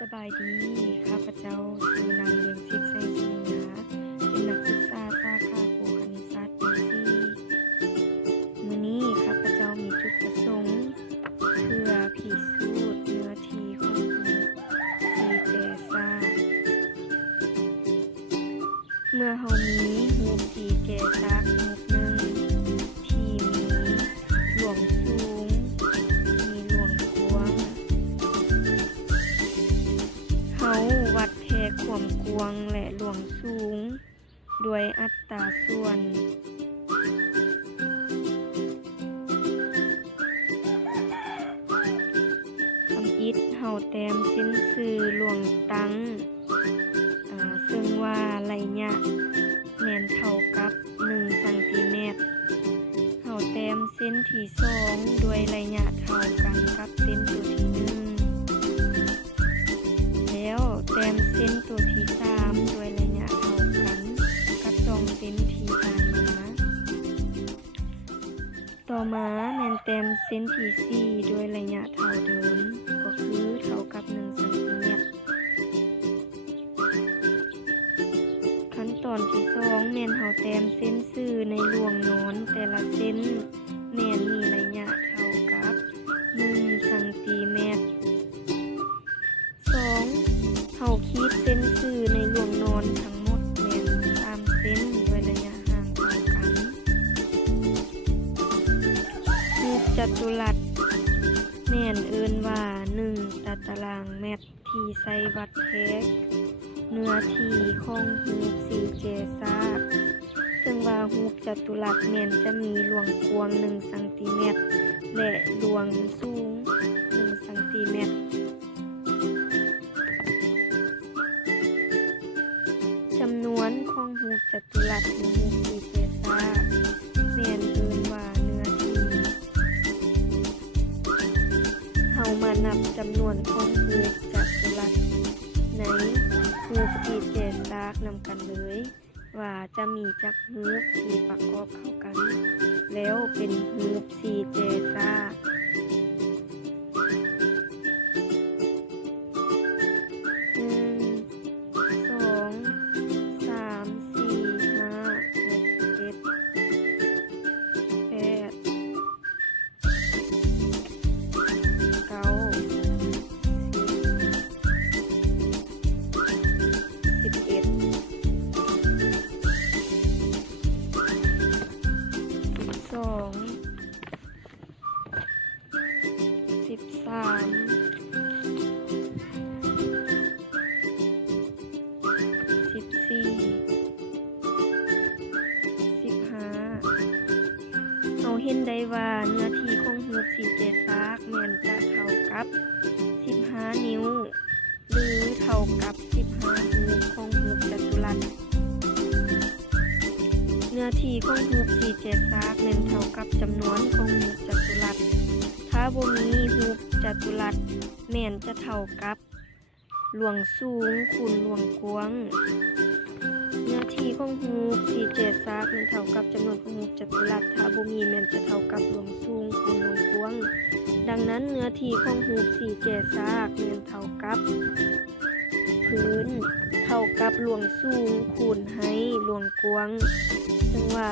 สบายดีข้าพเจ้าชื่อนางเรืองทิพย์แสงสุริยาเป็นนักศึกษาสาขาครูคณิตศาสตร์ปี4มื้อนี้ข้าพเจ้ามีจุดประสงค์เพื่อพิสูจน์เนื้อที่ของรูปสี่แก่ซ่าเมื่อเฮามีรูปสี่แก่ซ่ารูปหนึ่งที่มีหลวงสูงมีหลวงกว้างเฮาวัดแท่ความกว้างและหลวงสูงด้วยอัตราส่วนคำอิฐเฮาแต้มสิ้นสื่อหลวงตั้งซึ่งว่าระยะแม่นเท่ากับ1ซมเฮาแต้มเส้นที่2ด้วยระยะเท่ากันกับเส้นตัวที่1แล้วแต้มเส้นตัวที่3ด้วยระยะเท่ากันกับ2เส้นที่ผ่านมาต่อมาแม่นแต้มเส้นที่4ด้วยระยะเท่าเดิมก็คือเท่ากับ1ซมขั้นตอนที่2แม่นเฮาแต้มเส้นสื่อในหลวงนอนแต่ละเส้นแม่นมีระยะเท่ากับ1ซม2เฮาขีดเส้นสื่อในหลวงนอนทั้งหมดแม่น3เส้นด้วยระยะห่างเท่ากันรูปจัตุรัสแม่นเอิ้นว่า1ตารางเมตรที่ใช้วัดแท้เนื้อที่ของรูปสี่แก่ซ่าซึ่งว่ารูปจัตุรัสแม่นจะมีหลวงกว้าง1ซมและหลวงสูง1ซมจำนวนของรูปจัตุรัสในรูปสี่แก่ซ่าแม่นเอิ้นว่าเนื้อที่เฮามานับจำนวนของรูปจัตุรัสในรูปสี่แก่ซ่านำกันเลยว่าจะมีจักรูปที่ประกอบเข้ากันแล้วเป็นรูปสี่แก่ซ่าเห็นได้ว่าเนื้อที่ของรูปสี่แก่ซ่าแม่นจะเท่ากับ15นิ้วหรือเท่ากับ15รูปของรูปจัตุรัสเนื้อที่ของรูปสี่แก่ซ่าแม่นเท่ากับจำนวนของรูปจัตุรัสถ้าบ่มีรูปจัตุรัสแม่นจะเท่ากับหลวงสูงคูณหลวงกว้างเนื้อที่ของรูปสี่แก่ซ่าแม่นเท่ากับจำนวนของรูปจัตุรัสถ้าบ่มีแม่นจะเท่ากับหลวงสูงคูณหลวงกว้างดังนั้นเนื้อที่ของรูปสี่แก่ซ่าแม่นเท่ากับพื้นเท่ากับหลวงสูงคูณให้หลวงกว้างซึ่งว่า